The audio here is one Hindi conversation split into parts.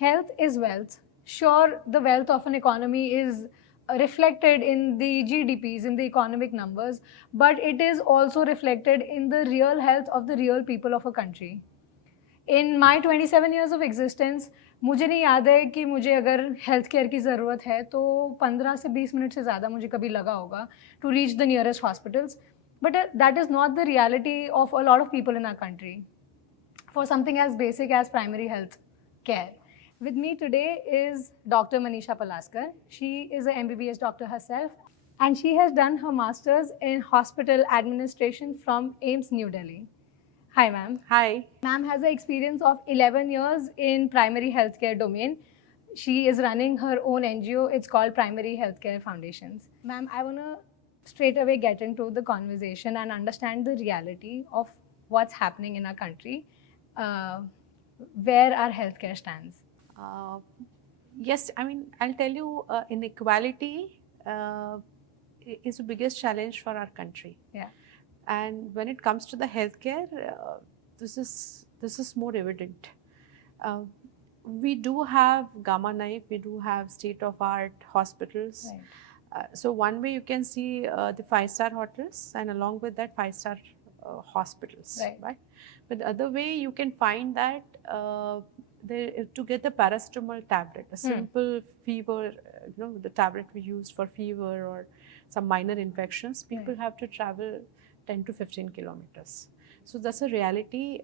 health is wealth. Sure, the wealth of an economy is reflected in the GDPs, in the economic numbers, but it is also reflected in the real health of the real people of a country. In my 27 years of existence, मुझे नहीं याद है कि मुझे अगर हेल्थ केयर की ज़रूरत है तो 15 से 20 मिनट से ज़्यादा मुझे कभी लगा होगा to reach the nearest hospitals, but that is not the reality of a lot of people in our country for something as basic as primary health care. With me today is Dr. Manisha Palaskar. She is an MBBS doctor herself, and she has done her master's in hospital administration from AIIMS New Delhi. Hi ma'am. Hi. Ma'am has an experience of 11 years in primary healthcare domain. She is running her own NGO. It's called Primary Healthcare Foundations. Ma'am, I want to straight away get into the conversation and understand the reality of what's happening in our country. Where our healthcare stands. Yes, I mean, I'll tell you, inequality is the biggest challenge for our country. Yeah. And when it comes to the healthcare, this is more evident. We do have Gamma Knife, we do have state-of-art hospitals. Right. So one way you can see the 5-star hotels, and along with that 5-star hospitals, right? But the other way you can find that to get the paracetamol tablet, a simple fever, the tablet we use for fever or some minor infections, people have to travel 10 to 15 kilometers. So that's a reality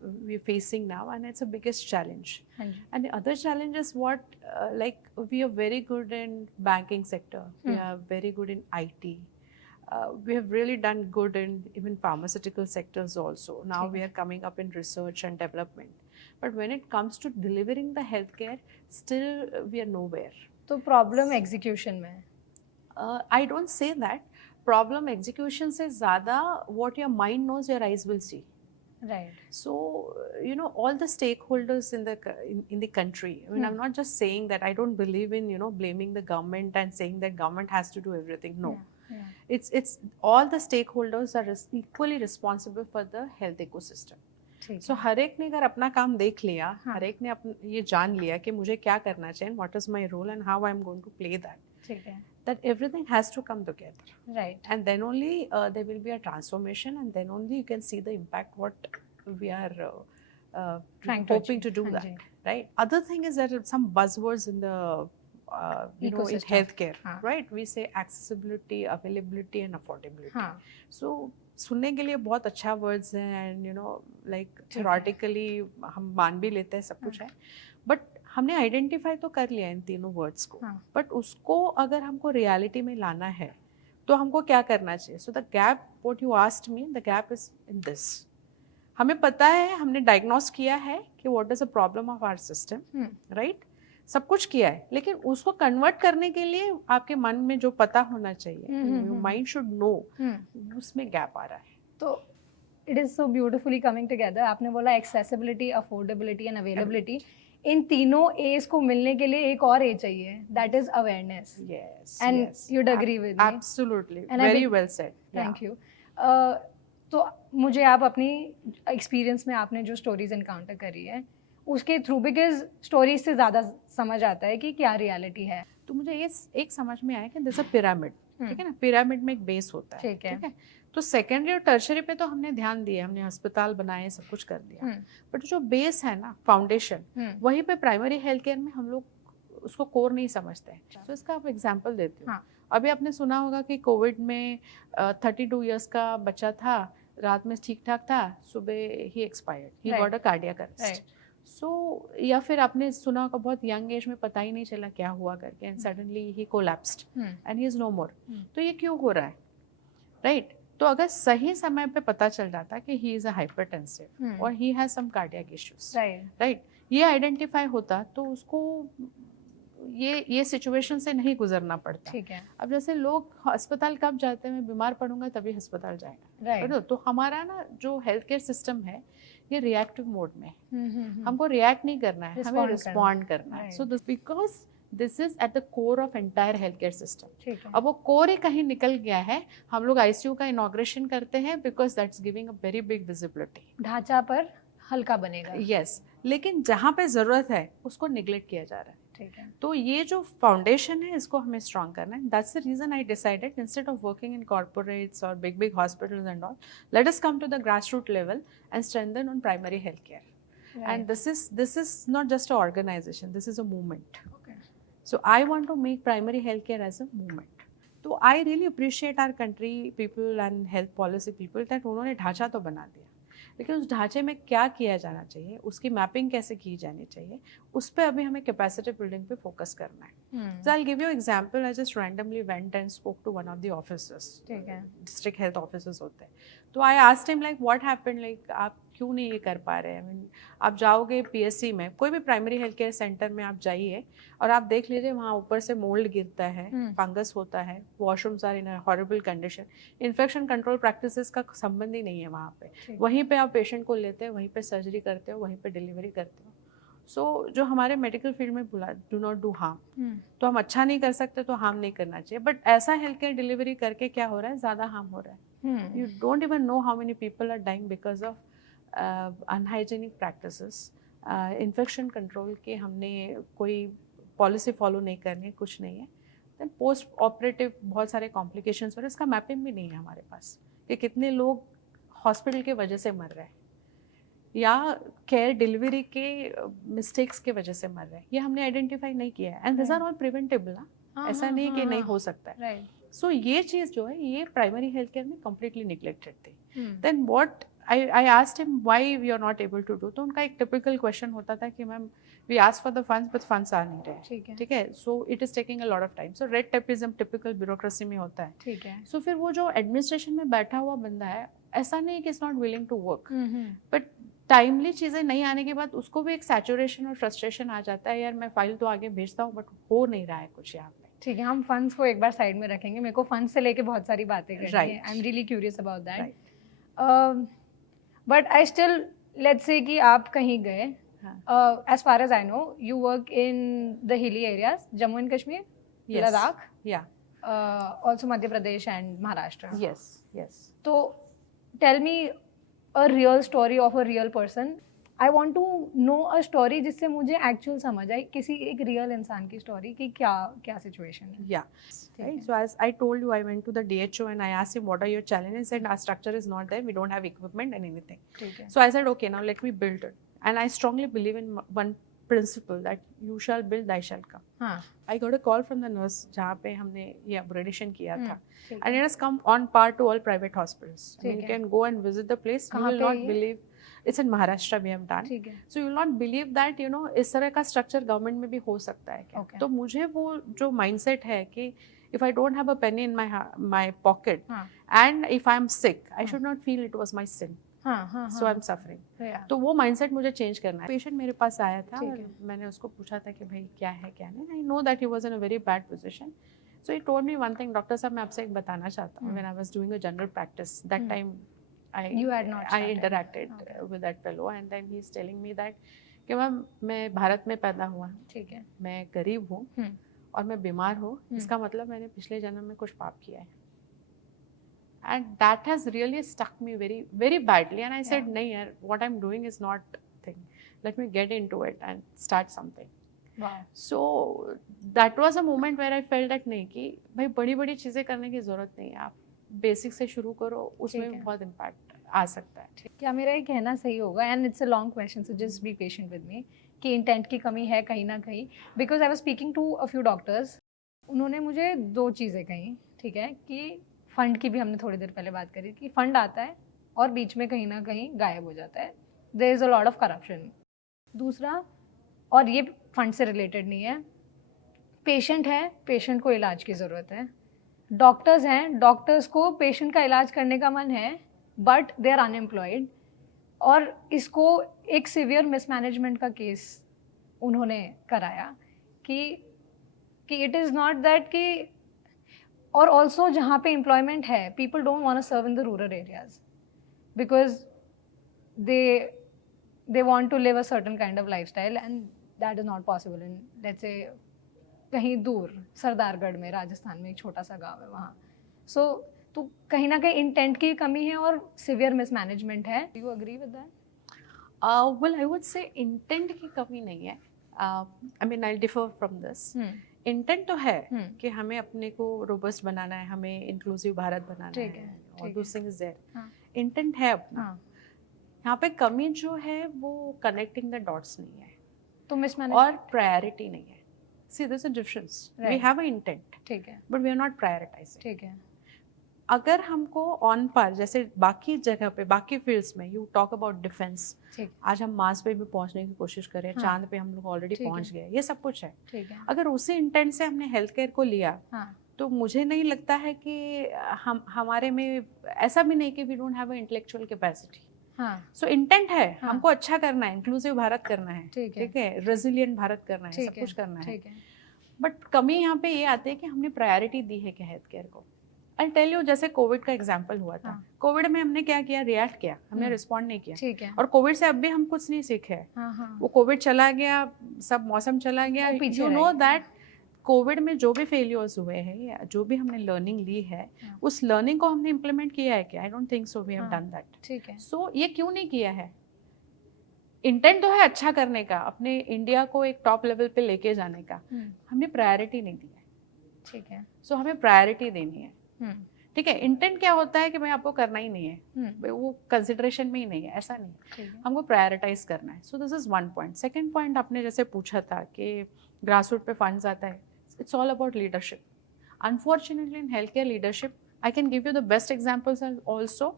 we're facing now, and it's the biggest challenge. And the other challenge is what, like we are very good in banking sector, we are very good in IT. We have really done good in even pharmaceutical sectors also. Now we are coming up in research and development. But when it comes to delivering the healthcare, still we are nowhere. So problem execution में. I don't say that. Problem execution से ज़्यादा what your mind knows, your eyes will see. Right. So, all the stakeholders in the country, I mean, I'm not just saying that. I don't believe in, blaming the government and saying that government has to do everything. No. Yeah. It's all the stakeholders are equally responsible for the health ecosystem. So हर एक ने अगर अपना काम देख लिया, हर एक ने ये जान लिया कि मुझे क्या करना चाहिए, what is my role and how I'm going to play that. ठीक है. That everything has to come together. Right. And then only there will be a transformation, and then only you can see the impact what we are hoping to do that. Right. Other thing is that some buzzwords in the in healthcare, right? We say accessibility, availability, and affordability. So सुनने के लिए बहुत अच्छा वर्ड्स हैं, एंड like theoretically हम मान भी लेते हैं सब कुछ है, बट हमने आइडेंटिफाई तो कर लिया इन तीनों वर्ड्स को, बट उसको अगर हमको रियलिटी में लाना है तो हमको क्या करना चाहिए. So the gap what you asked me, the gap is in this. हमें पता है, हमने डायग्नोस किया है कि what is the problem of our system, right. सब कुछ किया है, लेकिन उसको कन्वर्ट करने के लिए आपके मन में जो पता होना चाहिए, माइंड शुड नो, उसमें गैप आ रहा है. तो it is so beautifully coming together. आपने बोला एक्सेसिबिलिटी, अफोर्डेबिलिटी एंड अवेलेबिलिटी. इन तीनों एज को मिलने के लिए एक और ए चाहिए, that is awareness. Yes, and you'd agree with me. Absolutely, very well said. Thank you. तो मुझे आप अपनी एक्सपीरियंस में आपने जो स्टोरीज एनकाउंटर करी है उसके थ्रू, बिकॉज स्टोरीज से ज़्यादा समझ आता है कि क्या रियलिटी है. तो मुझे ये एक समझ में आया कि दिस अ पिरामिड, ठीक है ना. पिरामिड में एक बेस होता है, ठीक है. तो सेकेंडरी और टर्शरी पे तो हमने ध्यान दिया, हमने अस्पताल बनाए, सब कुछ कर दिया, बट जो बेस है ना, फाउंडेशन, वहीं पे प्राइमरी हेल्थ केयर में हम लोग उसको कोर नहीं समझते हैं. तो इसका आप एग्जाम्पल देती हूँ. अभी आपने सुना होगा कि कोविड में 32 ईयर्स का बच्चा था, रात में ठीक ठाक था, सुबह ही expired, he got a cardiac arrest. So या फिर आपने सुना होगा बहुत यंग एज में पता ही नहीं चला क्या हुआ करके, and suddenly he collapsed and he is no more. तो ये क्यों हो रहा है, राइट. तो अगर सही समय पे पता चल जाता कि ही इज अ हाइपरटेंसिव और he has some cardiac issues, right, ये आइडेंटिफाई होता तो उसको ये सिचुएशन से नहीं गुजरना पड़ता. ठीक है. अब जैसे लोग अस्पताल कब जाते हैं, मैं बीमार पड़ूंगा तभी अस्पताल जाएगा, राइट. तो हमारा ना जो हेल्थ केयर सिस्टम है ये रिएक्टिव मोड में, हमको रिएक्ट नहीं करना है, हमें रिस्पॉन्ड करना है. So this because this is at the core of entire health care system. अब वो कोर ही कहीं निकल गया है, हम लोग आईसीयू का इनॉग्रेशन करते हैं because that's giving a very big visibility. ढांचा पर हल्का बनेगा. यस. लेकिन जहाँ पे ज़रूरत है उसको निगलेक्ट किया जा रहा है। ठीक है। तो ये जो फाउंडेशन है इसको हमें स्ट्रॉन्ग करना है. That's the reason I decided instead of working in corporates और big hospitals and all, let us come to the grass root level and strengthen on primary health care. And this is not just an organization, this is a movement. Okay. So I want to make primary healthcare as a movement. तो I really appreciate our country people and health policy people that उन्होंने ढांचा तो बना दिया, लेकिन उस ढांचे में क्या किया जाना चाहिए, उसकी मैपिंग कैसे की जानी चाहिए, उस पर अभी हमें कैपेसिटी बिल्डिंग पे फोकस करना है. So I'll give you an example. I just randomly went and spoke to one of the officers. ठीक है. District health officers होते हैं. तो I asked him like what happened, like आप क्यों नहीं ये कर पा रहे हैं. I mean, आप जाओगे PSC में, कोई भी प्राइमरी हेल्थ केयर सेंटर में आप जाइए और आप देख लीजिए वहाँ ऊपर से मोल्ड गिरता है, फंगस होता है, washrooms are in a horrible condition. Infection control practices का संबंध ही नहीं है वहाँ पे. वहीं पे आप पेशेंट को लेते हो, वहीं पे सर्जरी करते हो, वहीं पे डिलीवरी करते हो. सो जो हमारे मेडिकल फील्ड में बोला डू नॉट डू हार्म, तो हम अच्छा नहीं कर सकते तो हार्म नहीं करना चाहिए. बट ऐसा हेल्थ केयर डिलीवरी करके क्या हो रहा है, ज़्यादा हार्म हो रहा है. You don't even know how many people are dying because of unhygienic practices. Infection control के हमने कोई पॉलिसी फॉलो नहीं करनी, कुछ नहीं है. देन पोस्ट ऑपरेटिव बहुत सारे कॉम्प्लिकेशंस हो रहे हैं, इसका मैपिंग भी नहीं है हमारे पास कि कितने लोग हॉस्पिटल के वजह से मर रहे हैं या केयर डिलीवरी के मिस्टेक्स के वजह से मर रहे हैं, ये हमने आइडेंटिफाई नहीं किया है. And this are all preventable. ऐसा नहीं कि नहीं हो सकता है. सो ये चीज़ जो है ये प्राइमरी हेल्थ केयर में कम्प्लीटली निगलेक्टेड थी. Then what I asked him why we are not able to do. तो उनका एक टिपिकल क्वेश्चन होता था कि ma'am we ask for the funds but funds आ नहीं रहे. ठीक है. So it is taking a lot of time. So red tapism typical bureaucracy में होता है. ठीक है. सो फिर वो जो एडमिनिस्ट्रेशन में बैठा हुआ बंदा है, ऐसा नहीं कि is not willing to work, but timely चीज़ें नहीं आने के बाद उसको भी एक सैचुरेशन और फ्रस्ट्रेशन आ जाता है, यार मैं फाइल तो आगे भेजता हूँ बट हो नहीं रहा है कुछ यहाँ पे. ठीक है. हम फंड्स को एक बार साइड में रखेंगे, मेरे को फंड्स से लेके बहुत सारी बातें करनी है. I am really curious about that. But I still let's say कि आप कहीं गए, as far as I know you work in the hilly areas, Jammu and Kashmir, Ladakh, also Madhya Pradesh and Maharashtra. yes. तो tell me a real story of a real person. I want to know a story जिससे मुझे एक्चुअल समझ आए, किसी एक रियल इंसान की स्टोरी कि क्या सिचुएशन है. Right. So as I told you, I went to the DHO and I asked him what are your challenges, and our structure is not there, we don't have equipment and anything. Okay. So I said okay, now let me build it. And I strongly believe in one principle that you shall build, thy shall come. I got a call from the nurse जहाँ पे हमने ये upgradation किया था, and it has come on par to all private hospitals. I mean, you can go and visit the place. You will not believe. It's in Maharashtra we have done. So you will not believe that you know इस तरह का structure government में भी हो सकता है क्या. तो मुझे वो जो mindset है कि if I don't have a penny in my pocket and if I am sick, I should not feel it was my sin. So I'm suffering. तो वो mindset मुझे change करना है. Patient मेरे पास आया था और मैंने उसको पूछा था कि भाई क्या है क्या नहीं. I know that he was in a very bad position. So he told me one thing, doctor साहब मैं आपसे एक बताना चाहता हूँ. When I was doing a general practice, that time I interacted with that fellow and then he's telling me that कि मैम मैं भारत में पैदा हुआ, ठीक है, मैं गरीब हूँ और मैं बीमार हूँ, इसका मतलब मैंने पिछले जन्म में कुछ पाप किया है. And that has really stuck me very very badly. And I said नहीं यार, what I'm doing is not thing. Let me get into it and start something. Wow. So that was a moment where I felt that नहीं कि भाई बड़ी बड़ी चीज़ें करने की ज़रूरत नहीं है, आप बेसिक से शुरू करो, उसमें भी बहुत इम्पैक्ट आ सकता है. क्या मेरा ये कहना सही होगा, and it's a long question so just be patient with me, कि इंटेंट की कमी है कहीं ना कहीं? Because I was speaking to a few doctors, उन्होंने मुझे दो चीज़ें कही. ठीक है, कि फ़ंड की भी हमने थोड़ी देर पहले बात करी कि फ़ंड आता है और बीच में कहीं ना कहीं गायब हो जाता है, there is a lot of corruption. दूसरा, और ये फंड से रिलेटेड नहीं है, पेशेंट है, पेशेंट को इलाज की ज़रूरत है. डॉक्टर्स हैं, डॉक्टर्स को पेशेंट का इलाज करने का मन है बट दे आर अनएम्प्लॉयड. और इसको एक सिवियर मिसमैनेजमेंट का केस उन्होंने कराया कि इट इज़ नॉट दैट कि, और ऑल्सो जहाँ पे एम्प्लॉयमेंट है, people don't want to serve in the rural areas because they want to live a certain kind of lifestyle and that is not possible in let's say कहीं दूर सरदारगढ़ में, राजस्थान में एक छोटा सा गांव है वहाँ. सो तो कहीं ना कहीं इंटेंट की कमी है और सिवियर मिसमैनेजमेंट है. Do you agree with that? Well, I would say intent की कमी नहीं है. I mean, I'll differ from this. Intent तो है कि हमें अपने को रोबस्ट बनाना है, हमें इंक्लूसिव भारत बनाना है, और दूसरे थिंग्स देयर. इंटेंट है अपना. यहाँ पे कमी जो है वो कनेक्टिंग द डॉट्स नहीं है, तो मिसमैनेज और प्रायोरिटी नहीं है. See this a difference. We have a intent, ठीक है, but we are not prioritising. ठीक है. अगर हमको ऑन पार, जैसे बाकी जगह पे, बाकी फील्ड्स में, यू टॉक अबाउट डिफेंस, आज हम मार्स पे भी पहुंचने की कोशिश करें, चांद पे हम लोग ऑलरेडी पहुंच गए, ये सब कुछ है. अगर उसी इंटेंट से हमने हेल्थ केयर को लिया, तो मुझे नहीं लगता है कि हमारे में ऐसा भी नहीं कि we don't have a intellectual capacity. So intent है, हमको अच्छा करना है, इंक्लूसिव भारत करना है, ठीक है, रेजिलिएंट भारत करना है, सब कुछ करना है. बट कमी यहाँ पे ये आती है कि हमने प्रायोरिटी दी है कि हेल्थ केयर को. I'll tell you, जैसे कोविड का एग्जाम्पल हुआ था. कोविड में हमने क्या किया, रिएक्ट किया, हमने रिस्पॉन्ड नहीं किया. ठीक है. और कोविड से अब भी हम कुछ नहीं सीखे. वो कोविड चला गया, सब मौसम चला गया. यू नो दैट कोविड में जो भी फेलियर्स हुए हैं या जो भी हमने लर्निंग ली है, उस लर्निंग को हमने इम्प्लीमेंट किया है क्या? I don't think so we have done that. ठीक है. सो ये क्यों नहीं किया है? इंटेंट तो है अच्छा करने का, अपने इंडिया को एक टॉप लेवल पे लेके जाने का, हमने प्रायोरिटी नहीं दी है. ठीक है. सो हमें प्रायोरिटी देनी है. ठीक है. इंटेंट क्या होता है कि भाई आपको करना ही नहीं है, वो कंसिडरेशन में ही नहीं है, ऐसा नहीं. हमको प्रायोरिटाइज करना है. सो this is one point. Second point, आपने जैसे पूछा था कि ग्रास रूट पे फंड्स आता है, it's all about leadership. Unfortunately in health care leadership, I can give you the best examples also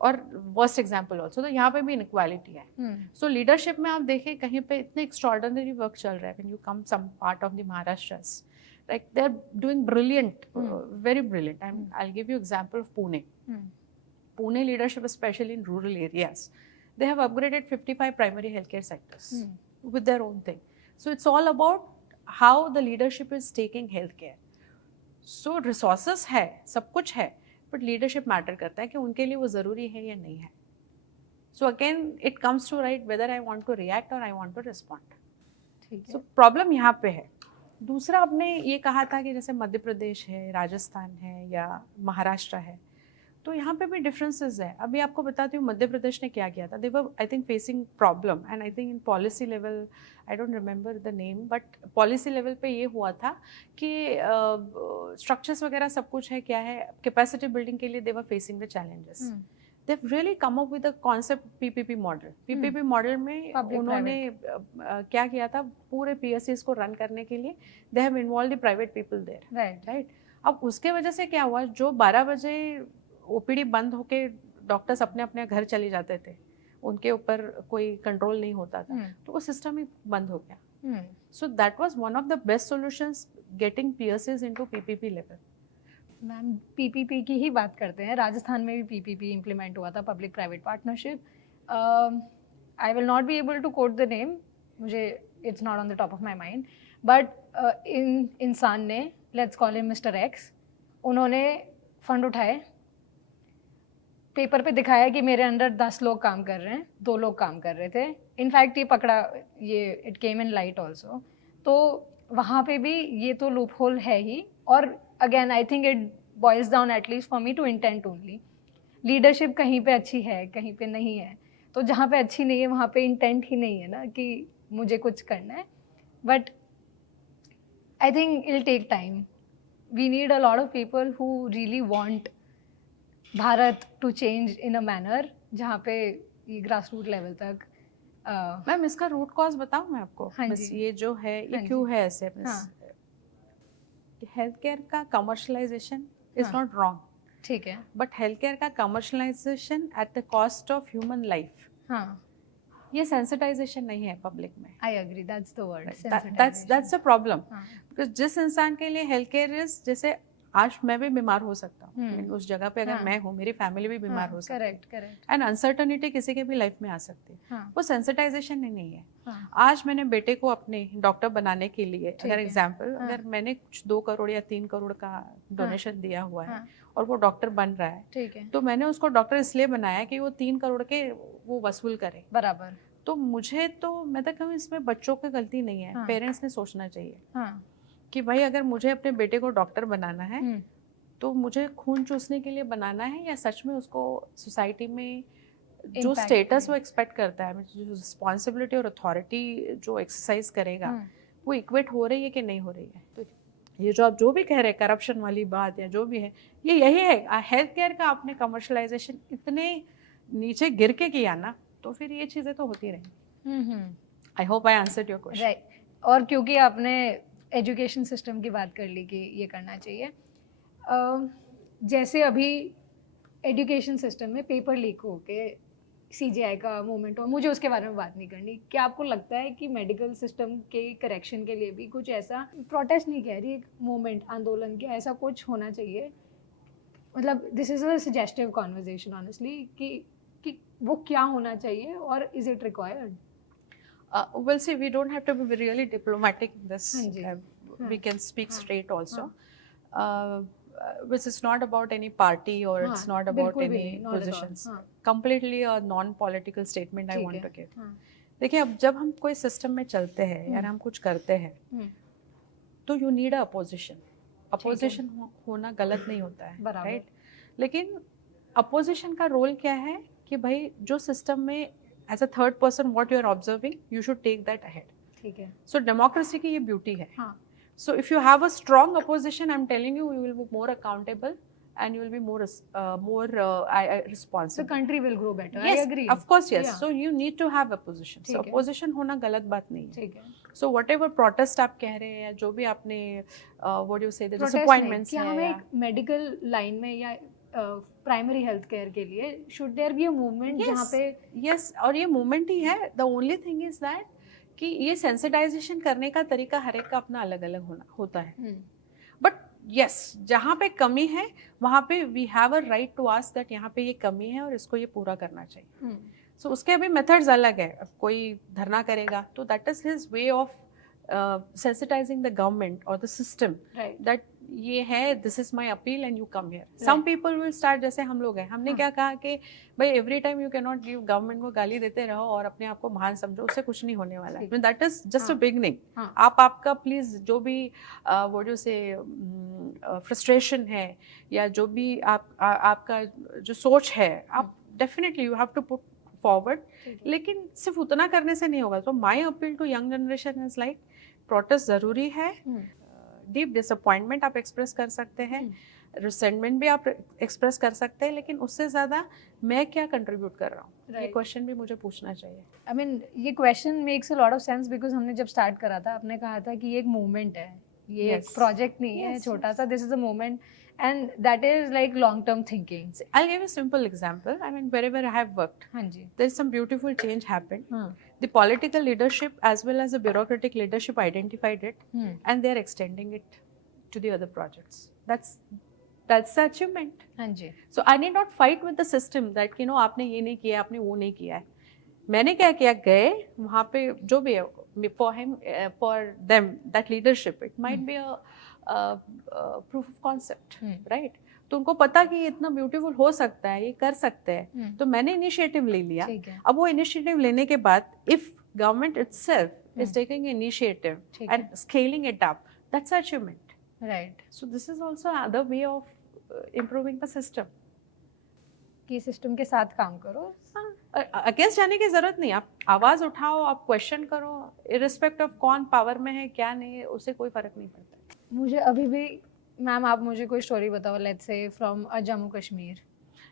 और वर्स्ट एग्जाम्पल ऑल्सो. तो यहाँ पे भी इनइक्वालिटी है. सो लीडरशिप में आप देखें, कहीं पे इतने एक्स्ट्रॉर्डिनरी वर्क चल रहा है. When you come some part of the Maharashtra, like they're doing brilliant, very brilliant. I'll give you example of Pune. Pune leadership, especially in rural areas, they have upgraded 55 primary healthcare sectors with their own thing. So it's all about how the leadership is taking healthcare. So resources है, सब कुछ है, but leadership matter करता है कि उनके लिए वो ज़रूरी है या नहीं है. So again, it comes to right whether I want to react or I want to respond. So problem यहाँ पे है. दूसरा, आपने ये कहा था कि जैसे मध्य प्रदेश है, राजस्थान है या महाराष्ट्र है, तो यहाँ पे भी डिफरेंसेस है. अभी आपको बताती हूँ मध्य प्रदेश ने क्या किया था. They were I think facing problem, and I think in policy level, I don't remember the name, but policy level पे ये हुआ था कि स्ट्रक्चर्स वगैरह सब कुछ है, क्या है, कैपेसिटी बिल्डिंग के लिए they were facing the challenges. They've really come up with a concept PPP model. PPP model में उन्होंने क्या किया था, पूरे PSCs को रन करने के लिए they have involved the private people there. Right. अब उसके वजह से क्या हुआ, जो 12 बजे OPD बंद होके डॉक्टर्स अपने अपने घर चले जाते थे, उनके ऊपर कोई कंट्रोल नहीं होता था, तो वो सिस्टम ही बंद हो गया. So that was one of the best solutions, getting PSCs into PPP level. Ma'am PPP की ही बात करते हैं. राजस्थान में भी पीपीपी इम्प्लीमेंट हुआ था, public private partnership. I will not be able to quote the name, मुझे it's not on the top of my mind, but इंसान ने, let's call him mister X, उन्होंने फंड उठाए, पेपर पे दिखाया कि मेरे अंडर 10 लोग काम कर रहे हैं, 2 लोग काम कर रहे थे. इनफैक्ट ये पकड़ा, ये it came in light also. तो वहाँ पे भी ये तो लूप होल है ही. और again I think it boils down, at least for me, to intent only. Leadership कहीं पे अच्छी है, कहीं पे नहीं है. तो जहाँ पे अच्छी नहीं है वहाँ पे इंटेंट ही नहीं है ना कि मुझे कुछ करना है. But I think it'll take time. We need a lot of people who really want Bharat to change in a manner जहाँ पे ये ग्रास रूट लेवल तक. मैम इसका रूट कॉज बताऊँ मैं आपको? हाँ बस ये जो है, ये क्यों है ऐसे. हेल्थ केयर का कमर्शलाइजेशन इज नॉट रॉन्ग, ठीक है, बट हेल्थ केयर का commercialisation at the cost of human life, ये सेंसिटाइजेशन नहीं है पब्लिक में. I agree, that's the word, that's the problem. Because जिस इंसान के लिए हेल्थ केयर इज, जैसे आज मैं भी बीमार हो सकता हूँ, उस जगह पे अगर मैं हूँ, मेरी फैमिली भी बीमार हो सकती है. करेक्ट. एंड अनसर्टनिटी किसी के भी लाइफ में आ सकती है. वो सेंसिटाइजेशन नहीं है. आज मैंने बेटे को अपने डॉक्टर बनाने के लिए, अगर एग्जाम्पल, अगर मैंने कुछ 2 करोड़ या 3 करोड़ का डोनेशन दिया हुआ है और वो डॉक्टर बन रहा है, ठीक है, तो मैंने उसको डॉक्टर इसलिए बनाया कि वो 3 करोड़ के वो वसूल करे. बराबर. तो मुझे तो, मैं तो कहूँ इसमें बच्चों की गलती नहीं है, पेरेंट्स ने सोचना चाहिए कि भाई अगर मुझे अपने बेटे को डॉक्टर बनाना है तो मुझे खून चूसने के लिए बनाना है या सच में उसको सोसाइटी में जो Impact स्टेटस है। वो एक्सपेक्ट करता है, जो रिस्पॉन्सिबिलिटी और अथॉरिटी जो एक्सरसाइज करेगा वो इक्वेट हो रही है कि नहीं हो रही है। तो ये जो आप जो भी कह रहे हैं करप्शन वाली बात या जो भी है, ये यही है। हेल्थ केयर का आपने कमर्शलाइजेशन इतने नीचे गिर के किया ना, तो फिर ये चीज़ें तो होती रहेंगी। I hope I answered your question. Right, और क्योंकि आपने एजुकेशन सिस्टम की बात कर ली कि ये करना चाहिए, जैसे अभी एजुकेशन सिस्टम में पेपर लीक हो के CGI का मूवमेंट हो, मुझे उसके बारे में बात नहीं करनी। क्या आपको लगता है कि मेडिकल सिस्टम के करेक्शन के लिए भी कुछ ऐसा, प्रोटेस्ट नहीं कह रही, एक मूवमेंट, आंदोलन क्या ऐसा कुछ होना चाहिए? मतलब this is a suggestive conversation honestly, कि वो क्या होना चाहिए और is it required? We'll see, we don't have to be really diplomatic in this. हाँ जी, We can speak हाँ, straight also. हाँ, Which is not about any party or हाँ, it's not about बिल्कुल भी any नहीं, not at all, positions. हाँ, Completely a non-political statement I ठीक want है, to give. हाँ, देखिए, अब जब हम कोई सिस्टम में चलते हैं या हम कुछ करते हैं, तो you need a opposition. Opposition होना गलत नहीं होता है, राइट? लेकिन अपोजिशन का रोल क्या है कि भाई जो सिस्टम में as a third person what you are observing, you should take that ahead. ठीक है, सो डेमोक्रेसी की ये ब्यूटी है। हाँ, so if you have a strong opposition, I am telling you, you will be more accountable and you will be more responsible. the country will grow better. Yes, I agree. of course, yes. Yeah. So you need to have opposition. So ठीक है, opposition होना गलत बात नहीं है। ठीक है, So whatever protest आप कह रहे हैं या जो भी आपने what do you say, the Protest नहीं, disappointments क्या है हमें या एक मेडिकल लाइन में या प्राइमरी हेल्थ केयर के लिए should there be a movement जहाँ पे yes, और ये मूवमेंट ही है। The only thing is that कि ये सेंसिटाइजेशन करने का तरीका हर एक का अपना अलग अलग होता है। बट यस, जहाँ पे कमी है वहाँ पे we have a right to ask that यहाँ पे ये कमी है और इसको ये पूरा करना चाहिए। सो उसके अभी मेथड्स अलग है। अब कोई धरना करेगा तो that is his way of sensitizing the government or the system, right, that ये है, this is my appeal and you come here. Some people will start, जैसे हम लोग हैं, हमने क्या कहा कि भाई every time you can not give, government को गाली देते रहो और अपने आप को महान समझो, उससे कुछ नहीं होने वाला है। That is just a beginning. आप आपका प्लीज जो भी वो जो से फ्रस्ट्रेशन है या जो भी आपका जो सोच है, आप definitely you have to put forward, लेकिन सिर्फ उतना करने से नहीं होगा। तो my appeal to young generation is like, protest ज़रूरी है, डीप डिसअपॉइंटमेंट आप एक्सप्रेस कर सकते हैं, रिसेंटमेंट भी आप एक्सप्रेस कर सकते हैं, लेकिन उससे ज़्यादा मैं क्या कंट्रीब्यूट कर रहा हूँ, ये क्वेश्चन भी मुझे पूछना चाहिए। आई मीन ये question makes a lot of sense, because हमने जब स्टार्ट करा था आपने कहा था कि ये एक मूवमेंट है, ये एक प्रोजेक्ट नहीं है छोटा सा, this is a movement and that is like long term thinking. I'll give you a simple example. I mean, wherever I have worked, there's some beautiful change happened. The political leadership as well as the bureaucratic leadership identified it, and they're extending it to the other projects. That's the achievement. So I need not fight with the system that, you know, आपने ये नहीं किया, आपने वो नहीं किया है। मैंने क्या किया, गए वहाँ पे जो भी है, for him, for them, that leadership, it might be a proof of concept, right? तो उनको पता कि ये इतना ब्यूटीफुल हो सकता है, ये कर सकते हैं, तो मैंने इनिशिएटिव ले लिया। अब वो इनिशिएटिव लेने के बाद if government itself is taking initiative and scaling it up, that's achievement, right? So this is also other way of improving the system, कि सिस्टम के साथ काम करो। अगेंस्ट जाने की जरूरत नहीं, आप आवाज उठाओ, आप क्वेश्चन करो, इररिस्पेक्ट ऑफ कौन पावर में है क्या नहीं है, उससे कोई फर्क नहीं पड़ता। मुझे अभी भी, मैम आप मुझे कोई स्टोरी बताओ, let's say from Jammu Kashmir,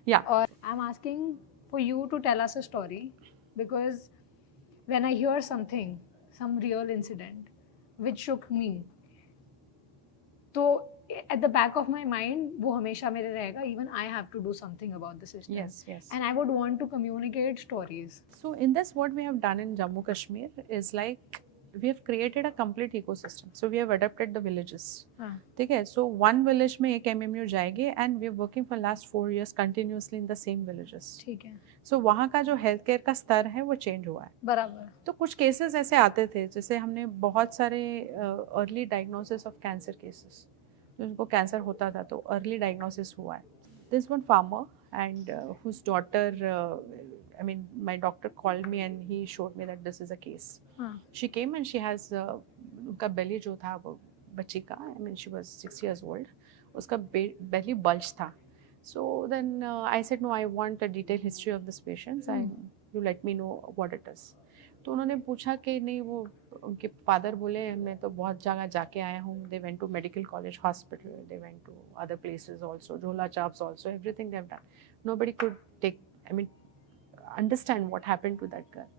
या, और I am asking for you to tell us a story, because when I hear something, some real incident which shook me, तो at the back of my mind वो हमेशा मेरे रहेगा, even I have to do something about the system. Yes. And I would want to communicate stories. So in this, what we have done in Jammu Kashmir is like, we have created a complete ecosystem. So we have adapted the villages. ठीक है? So one village में एक MMU जाएगी and we are working for last 4 years continuously in the same villages. ठीक है? So वहाँ का जो हेल्थ केयर का स्तर है वो चेंज हुआ है। बराबर। तो कुछ केसेस ऐसे आते थे, जैसे हमने बहुत सारे early diagnosis of cancer cases, जिनको कैंसर होता था तो अर्ली डायग्नोसिस हुआ है। This one farmer and whose daughter, I mean, my doctor called me and he showed me that this is a case. She came and she has उनका belly जो था वो बच्ची का, I mean she was 6 years old, उसका belly bulge था, So then I said, no, I want a detailed history of this patient and you let me know what it is. तो उन्होंने पूछा कि नहीं, वो उनके फादर बोले मैं तो बहुत जगह जाके आया हूँ. They went to medical college hospital, they went to other places also, Jhola Chaps also, everything they have done. Nobody could understand what happened to that girl.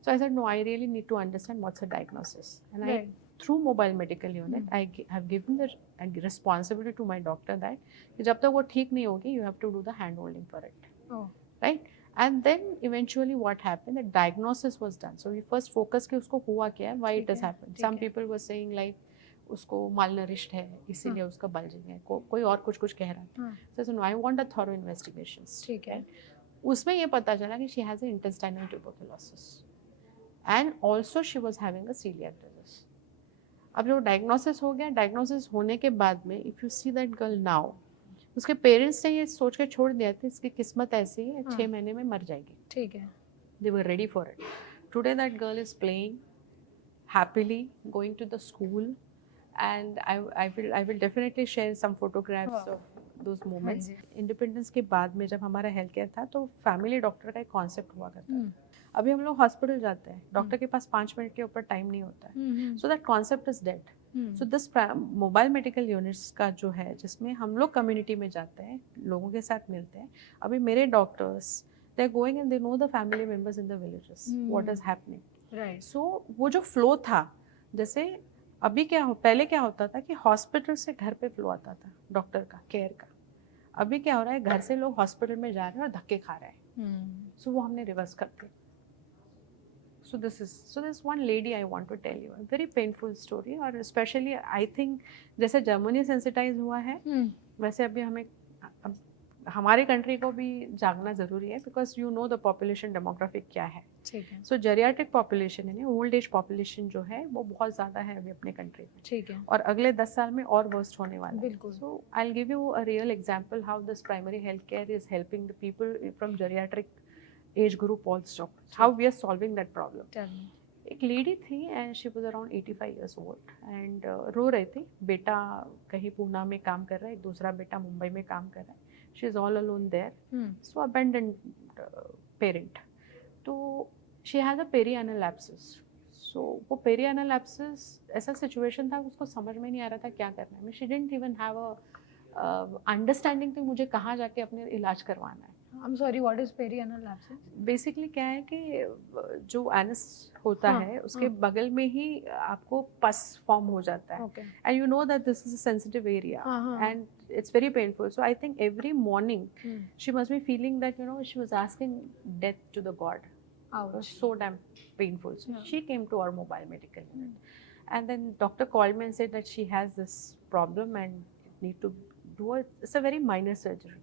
So I said, no, I really need to understand what's her diagnosis. And Right. through mobile medical unit, I have given the responsibility to my doctor that जब तक वो ठीक नहीं होगी, you have to do the hand holding for it. Oh. Right? And then eventually what happened, the diagnosis was done. So we first focus कि उसको हुआ क्या है, why it has happened. Some people were saying like उसको malnourished है, इसीलिए उसका bulging है. कोई और कुछ कह रहा था. So I said, no, I want a thorough investigations. ठीक है. उसमें ये पता चला कि she has an intestinal tuberculosis. And also she was having a celiac disease. अब जो डायग्नोसिस हो गया, डायग्नोसिस होने के बाद में if you see that girl now, उसके पेरेंट्स ने ये सोच के छोड़ दिया था इसकी किस्मत ऐसी है 6 महीने में मर जाएगी. ठीक है. They were ready for it. Today that girl is playing happily, going to the school, and I will definitely share some photographs of those moments. Independence के बाद में जब हमारा हेल्थ केयर था तो फैमिली डॉक्टर का एक कॉन्सेप्ट हुआ करता था. अभी हम लोग हॉस्पिटल जाते हैं, डॉक्टर के पास 5 मिनट के ऊपर टाइम नहीं होता है. So that concept is dead. So this mobile medical units का जो है, जिसमें हम लोग कम्युनिटी में जाते हैं, लोगों के साथ मिलते हैं. अभी मेरे doctors they are going and they know the family members in the villages what is happening. Right. So वो जो फ्लो था, जैसे अभी पहले क्या होता था कि हॉस्पिटल से घर पे फ्लो आता था डॉक्टर का, केयर का. अभी क्या हो रहा है, घर से लोग हॉस्पिटल में जा रहे हैं और धक्के खा रहे हैं. सो वो हमने रिवर्स कर दिया. So this one lady I want to tell you a very painful story, और especially I think जैसे जर्मनी सेंसिटाइज हुआ है, वैसे अभी हमें हमारी कंट्री को भी जागना ज़रूरी है, because you know the population demographic क्या है. ठीक है. सो जेरियाट्रिक पॉपुलेशन यानी ओल्ड एज पॉपुलेशन जो है वो बहुत ज़्यादा है अभी अपने कंट्री में. ठीक है. और अगले 10 साल में और वर्स्ट होने वाला है. बिल्कुल. So I will give you a real example how this primary health care is helping the people from geriatric age group also, how we are solving that problem. Tell me. एक लेडी थी and she was around 85 years old and रो रही थी. बेटा कहीं पूना में काम कर रहा है, दूसरा बेटा मुंबई में काम कर रहा है. she is all alone there. So abandoned parent. तो she has a perianal abscess. So वो perianal abscess ऐसा situation था, उसको समझ में नहीं आ रहा था क्या करना है. she didn't even have a understanding कि मुझे कहाँ जाके अपने इलाज करवाना है. I'm sorry, what is perianal abscess? Basically क्या है कि जो एनस होता है उसके बगल में ही आपको पस फॉर्म हो जाता है. And you know that this is a sensitive area and it's very painful. So I think every morning she must be feeling that you know she was asking death to the God. So damn painful. So she came to our mobile medical unit, and then doctor called me and said that she has this problem and need to do it's a very minor surgery.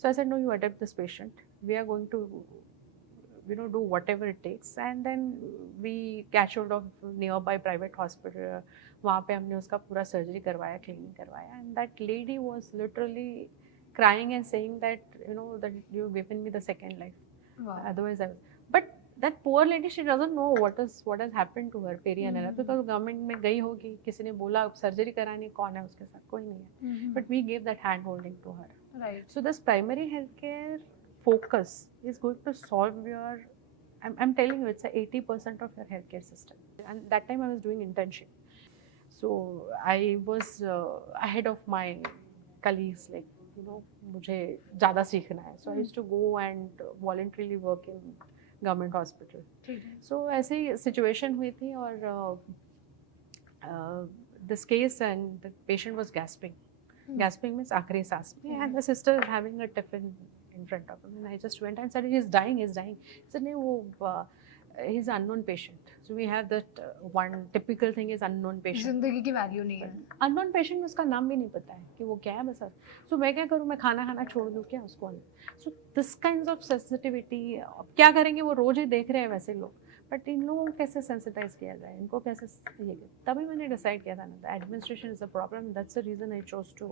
So I said, no, you adapt this patient. We are going to, do whatever it takes. And then we catch hold of nearby private hospital. वहाँ पे हमने उसका पूरा surgery करवाया, cleaning करवाया. And that lady was literally crying and saying that, that you've given me the second life. Wow. Otherwise I was. But that poor lady, she doesn't know what has happened to her perianal. Because government में गई होगी, किसी ने बोला surgery करानी, कौन है उसके साथ, कोई नहीं है. But we gave that hand holding to her. Right. So this primary healthcare focus is going to solve your, I'm telling you, it's a 80% of your healthcare system. And that time I was doing internship. So I was ahead of my colleagues, like, मुझे ज़्यादा सीखना है. So I used to go and voluntarily work in government hospital. So ऐसी situation हुई थी और this case and the patient was gasping. Gasping means आखिरी सांस में, and the sister is having a tiffin in front of him, and I just went and said, he's dying. He said, नहीं वो he's an unknown patient. So we have that one typical thing is unknown patient. जिंदगी की वैल्यू नहीं है. Unknown patient में उसका नाम भी नहीं पता है कि वो क्या है बस. So मैं क्या करूँ, मैं खाना खाना छोड़ दूँ क्या उसको. So this kinds of sensitivity, क्या करेंगे, वो रोज ही देख रहे हैं वैसे लोग. बट इन लोगों को कैसे सेंसिटाइज किया जाए, इनको कैसे ये. तभी मैंने डिसाइड किया था ना, administration is a problem. That's the reason I chose to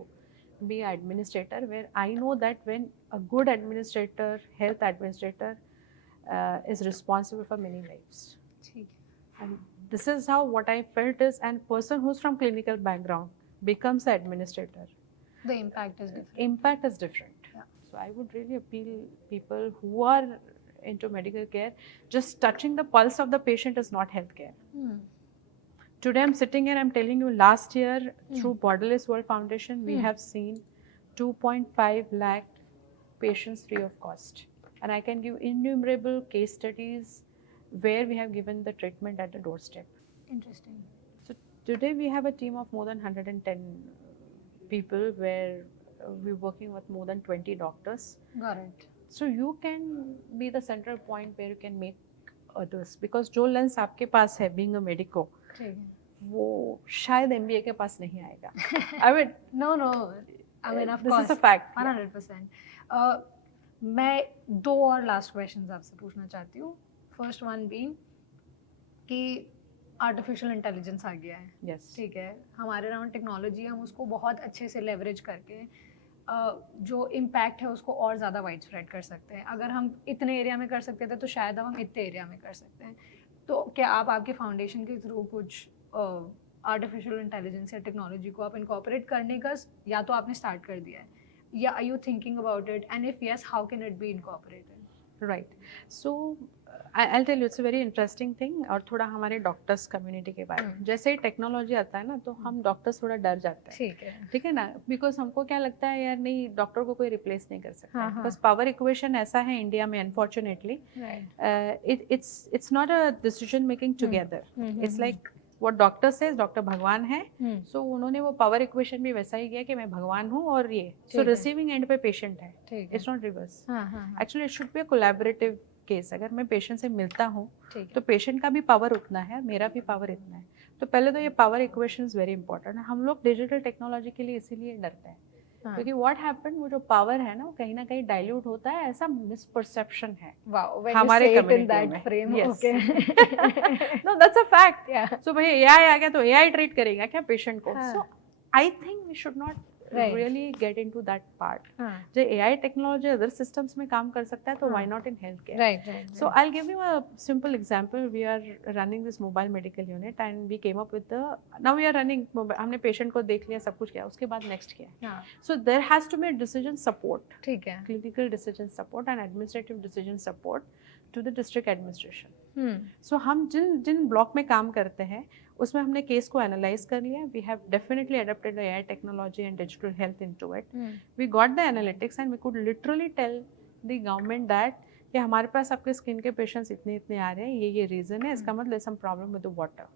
be administrator, where I know that when a good administrator, health administrator is responsible for many lives. And this is how what I felt is, and person who's from clinical background becomes an administrator, the impact is different. Impact is different. Yeah. So I would really appeal people who are into medical care, just touching the pulse of the patient is not healthcare. Today I'm sitting here, I'm telling you, last year through Borderless World Foundation, we have seen 2.5 lakh patients free of cost. And I can give innumerable case studies where we have given the treatment at the doorstep. Interesting. So today we have a team of more than 110 people where we're working with more than 20 doctors. Got it. So you can be the central point where you can make others. Because जो लेंस आपके पास है being a medico, वो शायद MBA के पास नहीं आएगा. I mean, no, I mean, of this course, is a fact. 100%. मैं 2 और लास्ट क्वेश्चंस आपसे पूछना चाहती हूँ. फर्स्ट वन बीइंग कि आर्टिफिशियल इंटेलिजेंस आ गया है. Yes. ठीक है, हमारे अराउंड टेक्नोलॉजी, हम उसको बहुत अच्छे से लेवरेज करके जो इम्पैक्ट है उसको और ज़्यादा वाइड स्प्रेड कर सकते हैं. अगर हम इतने एरिया में कर सकते थे तो शायद अब हम इतने एरिया में कर सकते हैं. तो क्या आप आपके फाउंडेशन के थ्रू कुछ आर्टिफिशियल इंटेलिजेंस या टेक्नोलॉजी को आप इनकॉर्पोरेट करने का या तो आपने स्टार्ट कर दिया है, या are you thinking about it, and if yes, how can it be incorporated? Right. So I'll tell you, it's a very interesting thing. और थोड़ा हमारे डॉक्टर्स कम्युनिटी के बारे में, जैसे ही टेक्नोलॉजी आता है ना तो हम डॉक्टर्स थोड़ा डर जाते हैं. ठीक है ना, बिकॉज हमको क्या लगता है यार, नहीं, डॉक्टर को कोई रिप्लेस नहीं कर सकता. बिकॉज पावर इक्वेशन ऐसा है इंडिया में, unfortunately it's not a decision making together. It's like what doctor says, doctor भगवान है. So उन्होंने वो पावर इक्वेशन भी वैसा ही किया कि मैं भगवान हूँ और ये. So रिसीविंग एंड पे पेशेंट है. It's not reverse. Actually it should be a collaborative case. अगर मैं पेशेंट से मिलता हूँ तो पेशेंट का भी पावर उतना है, मेरा भी पावर इतना है. तो पहले तो ये power equation is very important. हम लोग डिजिटल टेक्नोलॉजी के लिए इसीलिए डरते हैं क्योंकि व्हाट हैपेंड, वो जो पावर है ना वो कहीं ना कहीं डाइल्यूट होता है, ऐसा मिसपरसेप्शन है हमारे कम्युनिटी में. No, that's a fact. So भाई एआई आ गया तो एआई ट्रीट करेगा क्या पेशेंट को? So I think we should not really get into that part. जो AI टेक्नोलॉजी अदर सिस्टम्स में काम कर सकता है तो why not in healthcare? Right. So I'll give you a simple example. We are running this mobile medical unit and we came up with now we are running, हमने पेशेंट को देख लिया, सब कुछ किया, उसके बाद नेक्स्ट किया. So there has to be a decision support. ठीक है. Clinical decision support and administrative decision support to the district administration. So हम जिन ब्लॉक में काम करते हैं उसमें हमने केस को एनालाइज कर लिया. We have definitely adopted AI technology and digital health into it. We got the analytics and we could literally tell the government that कि हमारे पास आपके स्किन के पेशेंट्स इतने आ रहे हैं, ये रीज़न है, इसका मतलब some problem with the water.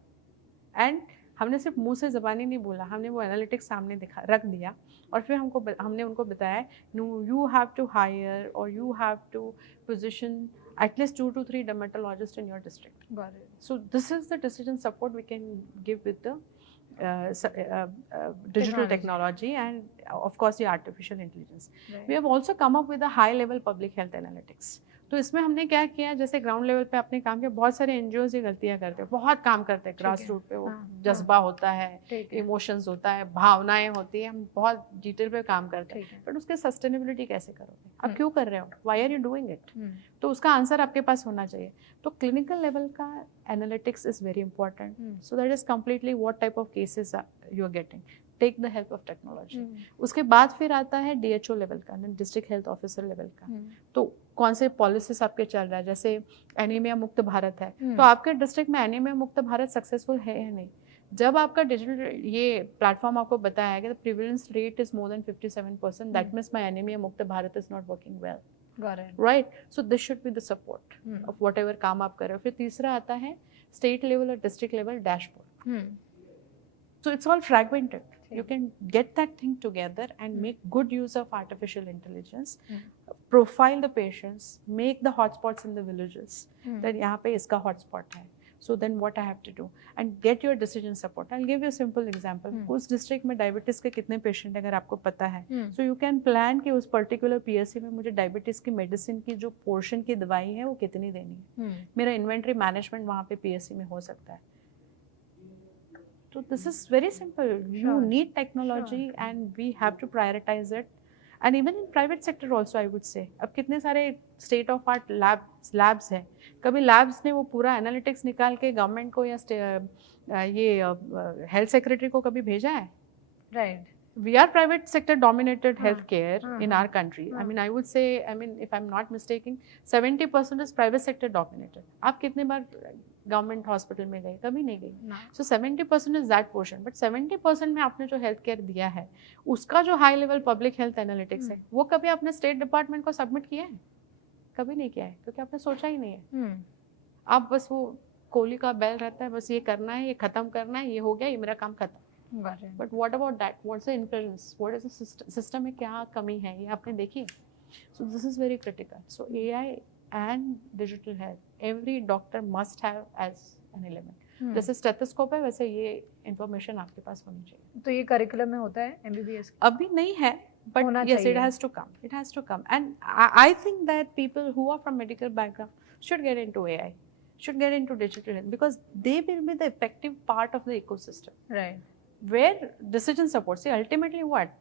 And हमने सिर्फ मुंह से ज़बानी नहीं बोला, हमने वो एनालिटिक्स सामने रख दिया और फिर हमने उनको बताया, no, you have to hire और you have to position at least 2 to 3 dermatologists in your district. Got it. So this is the decision support we can give with the digital technology and of course the artificial intelligence. Right. We have also come up with a high level public health analytics. तो इसमें हमने क्या किया, जैसे ग्राउंड लेवल पे आपने काम किया, बहुत सारे NGOs ये गलतियाँ करते हैं, बहुत काम करते हैं ग्रास रूट पे. वो जज्बा होता है, इमोशंस होता है, भावनाएं होती है, हम बहुत डिटेल पे काम करते हैं, बट उसके सस्टेनेबिलिटी कैसे करोगे, आप क्यों कर रहे हो, why are you doing it? तो उसका आंसर आपके पास होना चाहिए. तो क्लिनिकल लेवल का analytics is very important. So that is completely what type of cases you are getting. Take the help of technology. उसके बाद फिर आता है DHO लेवल का, डिस्ट्रिक्ट हेल्थ ऑफिसर लेवल का. तो कौन से पॉलिसीज आपके चल रहा है, जैसे एनीमिया मुक्त भारत है, तो आपके डिस्ट्रिक्ट में एनीमिया मुक्त भारत सक्सेसफुल है या नहीं. जब आपका डिजिटल ये प्लेटफॉर्म आपको बताया गया, the prevalence rate is more than 57%, that means my anemia मुक्त Bharat is not working well. Right. So this should be the support of whatever काम आप कर रहे हो. फिर तीसरा आता है स्टेट लेवल और district level dashboard. So it's all fragmented. You can get that thing together and make good use of artificial intelligence, profile the patients, make the hotspots in the villages. Then यहाँ पे इसका hotspot है. So then what I have to do and get your decision support. I'll give you a simple example. उस district में diabetes के कितने patient अगर आपको पता है, so you can plan कि उस particular PSC में मुझे diabetes की medicine की जो portion की दवाई है वो कितनी देनी है. मेरा inventory management वहाँ पे PSC में हो सकता है. So this is very simple. You need technology and we have to prioritize it. And even in private sector also I would say. अब कितने सारे state of art labs हैं. कभी labs ने वो पूरा analytics निकाल के government को या ये health secretary को कभी भेजा है? Right. we are private sector dominated हाँ, healthcare in our country. I mean, I would say, I mean, if I'm not mistaken, 70% is private sector dominated. आप कितने बार गवर्नमेंट हॉस्पिटल में गए? कभी नहीं गए. ना. So 70% is that portion. But 70% में आपने जो हेल्थ केयर दिया है, उसका जो high level public health analytics है, वो कभी आपने स्टेट डिपार्टमेंट को सबमिट किया है? कभी नहीं किया है, क्योंकि आपने सोचा ही नहीं है. आप बस वो कोहली का बैल रहता है, बस ये करना है, ये खत्म करना है, ये हो गया, ये मेरा काम खत्म. But what about that? What's the influence? What is the system में क्या कमी है, ये आपने देखी? So this is very critical. So AI and digital health every doctor must have as an element. जैसे स्टेथोस्कोप है, वैसे ये इंफॉर्मेशन आपके पास होनी चाहिए. तो ये करिकुलम में होता है एमबीबीएस? अभी नहीं है, but yes, it has to come. It has to come. And I think that people who are from medical background should get into AI, should get into digital health, because they will be the effective part of the ecosystem. Right. Where decision support. See, ultimately what?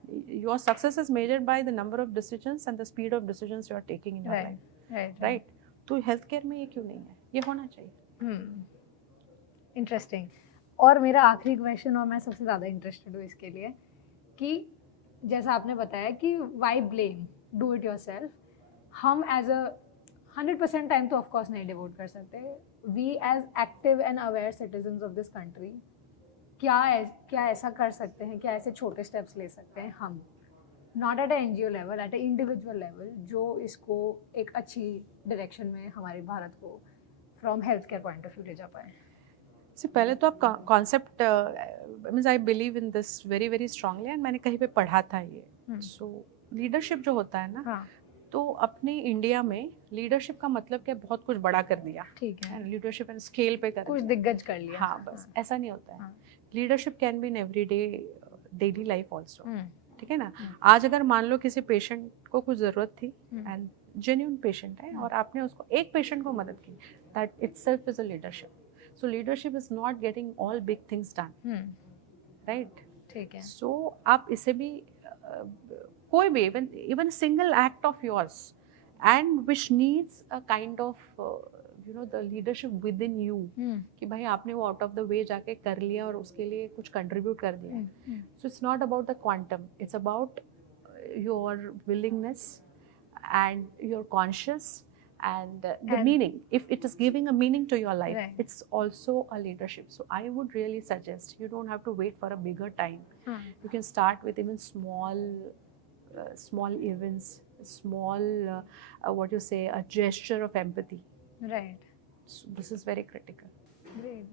Your success is measured by the number of decisions and the speed of decisions you are taking in your life. Right. तो healthcare में ये क्यों नहीं है? ये होना चाहिए. Interesting. और मेरा आखिरी क्वेश्चन, और मैं सबसे ज़्यादा इंटरेस्टेड हूँ इसके लिए, कि जैसा आपने बताया कि why blame, do it yourself. हम एज अ 100% टाइम तो ऑफकोर्स नहीं डिवोट कर सकते. We as active and aware citizens of this country क्या ऐसा कर सकते हैं, क्या ऐसे छोटे स्टेप्स ले सकते हैं हम, not at NGO level, eight individual level, जो इसको एक अच्छी डायरेक्शन में हमारे भारत को from health care point of view ले जा पाए? पहले तो आप concept, means I believe in this very very strongly, and मैंने कहीं पे पढ़ा था ये. सो लीडरशिप जो होता है ना, तो अपने इंडिया में लीडरशिप का मतलब क्या, बहुत कुछ बड़ा कर दिया. ठीक है, लीडरशिप एंड स्केल पे कर कुछ दिग्गज कर लिया. हाँ, बस ऐसा नहीं होता है. Leadership can be in everyday daily life also. ठीक है ना. आज अगर मान लो किसी पेशेंट को कुछ ज़रूरत थी, एंड जेन्युइन पेशेंट है, और आपने उसको, एक पेशेंट को मदद की, that itself is a leadership. So leadership is not getting all big things done, right? ठीक है. So आप इसे भी कोई भी even single act of yours, and which needs a kind of the leadership within you, कि भाई आपने वो out of the way जाके कर लिया और उसके लिए कुछ contribute कर दिया. So it's not about the quantum, it's about your willingness and your conscious and the meaning. If it is giving a meaning to your life, it's also a leadership. So I would really suggest, you don't have to wait for a bigger time. You can start with even small events, small what you say, a gesture of empathy. Right. So this is very critical. Great.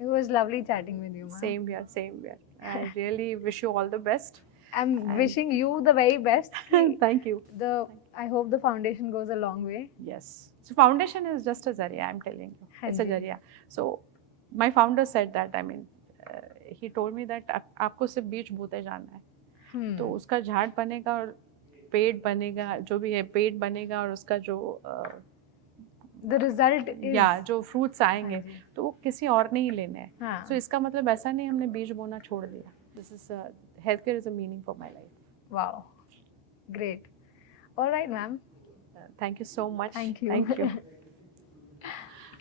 It was lovely chatting with you, ma'am. Same here. I really wish you all the best. I'm wishing you the very best. Thank you. I hope the foundation goes a long way. Yes. So foundation is just a zarya, I'm telling you. It's a zarya. So my founder said that, I mean, he told me that आपको सिर्फ बीज बोते जाना है. तो उसका झाड़ बनेगा और पेड़ बनेगा, जो भी है पेड़ बनेगा, और उसका जो the result is, जो फ्रूट्स आएंगे तो वो किसी और ने ही लेने हैं. So इसका मतलब ऐसा नहीं हमने बीज बोना छोड़ दिया. This is healthcare is a meaning for my life. Wow. Great. All right, ma'am. Thank you so much. Thank you. Thank you.